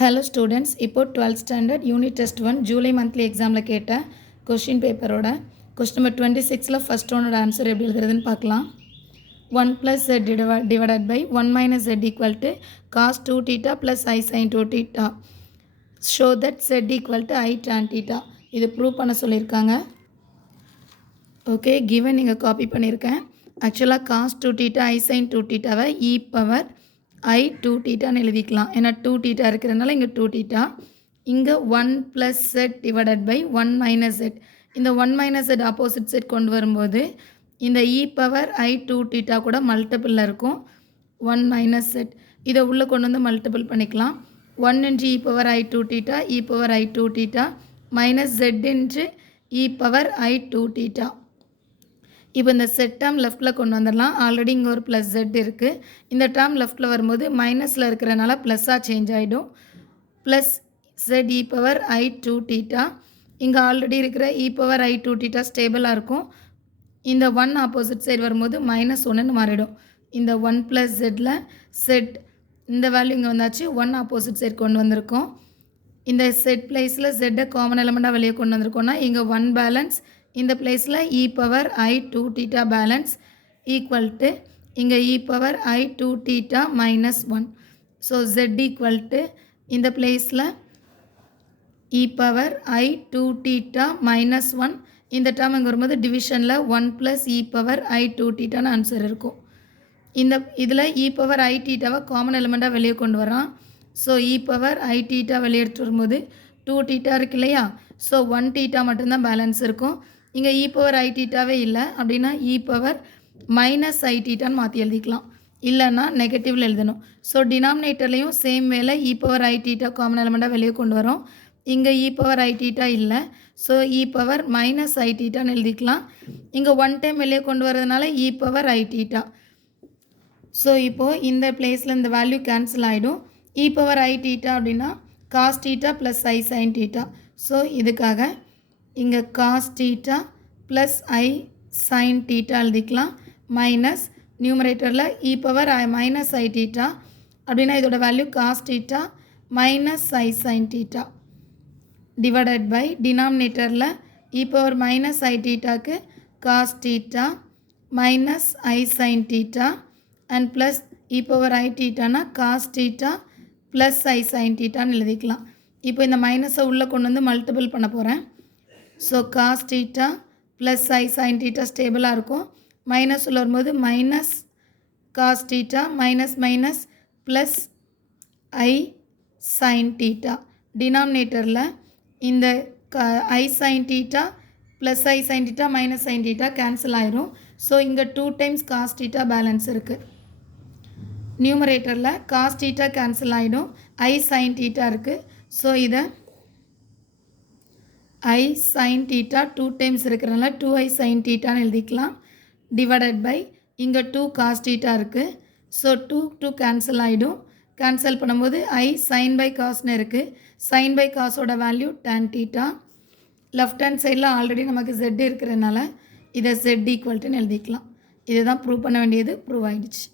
Hello students, இப்போ 12th standard unit test 1 July monthly examல கேட்ட question paperோட question number 26ல first oneோட answer எப்படி எழுதுறதுன்னு பார்க்கலாம். 1 plus z divided by 1 minus z equal to cos 2 theta plus I sin 2 theta. Show that z equal to I tan theta. இது prove பண்ண சொல்லியிருக்காங்க. Okay, given நீங்கள் copy பண்ணியிருக்கேன். ஆக்சுவலாக cos 2 theta I sin 2 thetaவை e power I 2 thetaன்னு எழுதிக்கலாம். ஏன்னா 2 theta இருக்கிறதுனால இங்கே 2 theta. இங்கே 1 plus z divided by 1 minus z. இந்த 1 minus z opposite z கொண்டு வரும்போது இந்த e power I 2 theta கூட மல்டிபிளில் இருக்கும். 1 minus z இதை உள்ளே கொண்டு வந்து மல்டிபிள் பண்ணிக்கலாம். 1 into e power I 2 theta e power I 2 theta minus z into e power I 2 theta. இப்போ இந்த செட் டேர்ம் லெஃப்ட்டில் கொண்டு வந்துடலாம். ஆல்ரெடி இங்கே ஒரு ப்ளஸ் ஜெட் இருக்குது. இந்த டேர்ம் லெஃப்ட்டில் வரும்போது மைனஸில் இருக்கிறனால ப்ளஸ்ஸாக சேஞ்ச் ஆகிடும். ப்ளஸ் ஜெட் இ பவர் ஐ 2 தீட்டா. இங்கே ஆல்ரெடி இருக்கிற இ பவர் ஐ 2 தீட்டா ஸ்டேபிளாக இருக்கும். இந்த 1 ஆப்போசிட் சைடு வரும்போது -1ன்னு மாறிடும். இந்த 1 ப்ளஸ் ஜெட்டில் செட் இந்த வேல்யூ இங்கே வந்தாச்சு. 1 ஆப்போசிட் சைடு கொண்டு வந்திருக்கோம். இந்த செட் பிளேஸில் ஜெட்டை காமன் எலமெண்ட்டாக வெளியே கொண்டு வந்திருக்கோம்னா இங்கே 1 பேலன்ஸ், இந்த பிளேஸில் e power I 2 theta balance equal to இங்கே e power I 2 theta minus 1. So z equal to இந்த பிளேஸில் e power I 2 theta minus 1. இந்த டேர்ம் இங்கே வரும்போது டிவிஷனில் 1 ப்ளஸ் e பவர் I 2 thetaன்னு ஆன்சர் இருக்கும். இந்த இதில் e பவர் I thetaவை காமன் எலிமெண்ட்டாக வெளியே கொண்டு வரான். So e power I theta வெளியே எடுத்து வரும்போது 2 theta இருக்கு இல்லையா? ஸோ 1 theta மட்டும்தான் பேலன்ஸ் இருக்கும். இங்கே e பவர் I thetaவே இல்லை அப்படின்னா e பவர் மைனஸ் I thetaன்னு மாற்றி எழுதிக்கலாம். இல்லைன்னா நெகட்டிவில் எழுதணும். ஸோ டினாமினேட்டர்லேயும் சேம் வேலை e power I theta common எலிமெண்ட்டாக வெளியே கொண்டு வரோம். இங்கே e பவர் I theta இல்லை. So e power minus I thetaன்னு எழுதிக்கலாம். இங்கே 1 டைம் வெளியே கொண்டு வரதுனால e power I theta. So இப்போது இந்த பிளேஸில் இந்த வேல்யூ கேன்சல் ஆகிடும். e பவர் I theta அப்படின்னா cos theta plus I sin theta. So இதுக்காக இங்கே cos theta plus I sin theta எழுதிக்கலாம். மைனஸ் நியூமரேட்டரில் e power minus I theta அப்படின்னா இதோட value cos theta minus I sin theta divided by டினாமினேட்டரில் e power minus I thetaக்கு cos theta minus I sin theta and plus e power I thetaனா cos theta plus I sin thetaன்னு எழுதிக்கலாம். இப்போ இந்த மைனஸை உள்ளே கொண்டு வந்து மல்டிபிள் பண்ண போகிறேன். So cos theta plus I sin theta ஸ்டேபிளாக இருக்கும். மைனஸ் உள்ள வரும்போது minus cos theta minus minus plus I sin theta. டினாமினேட்டரில் இந்த I sin theta plus I sin theta minus sin theta cancel ஆயிரும். ஸோ இங்கே 2 டைம்ஸ் cos theta பேலன்ஸ் இருக்குது. நியூமரேட்டரில் cos theta கேன்சல் ஆகிடும். I sin theta இருக்குது. So இதை I sin theta 2 times இருக்கிறனால 2I sin thetaன்னு எழுதிக்கலாம். டிவைடட் பை இங்கே 2 cos theta இருக்குது. ஸோ 2 கேன்சல் ஆகிடும். கேன்சல் பண்ணும்போது I sin by cosன்னு இருக்குது. sin by cosோட value tan theta. Left hand சைடில் ஆல்ரெடி நமக்கு z இருக்கிறதுனால இதை z ஈக்குவல்ட்டுன்னு எழுதிக்கலாம். இதுதான் ப்ரூவ் பண்ண வேண்டியது ப்ரூவ் ஆகிடுச்சு.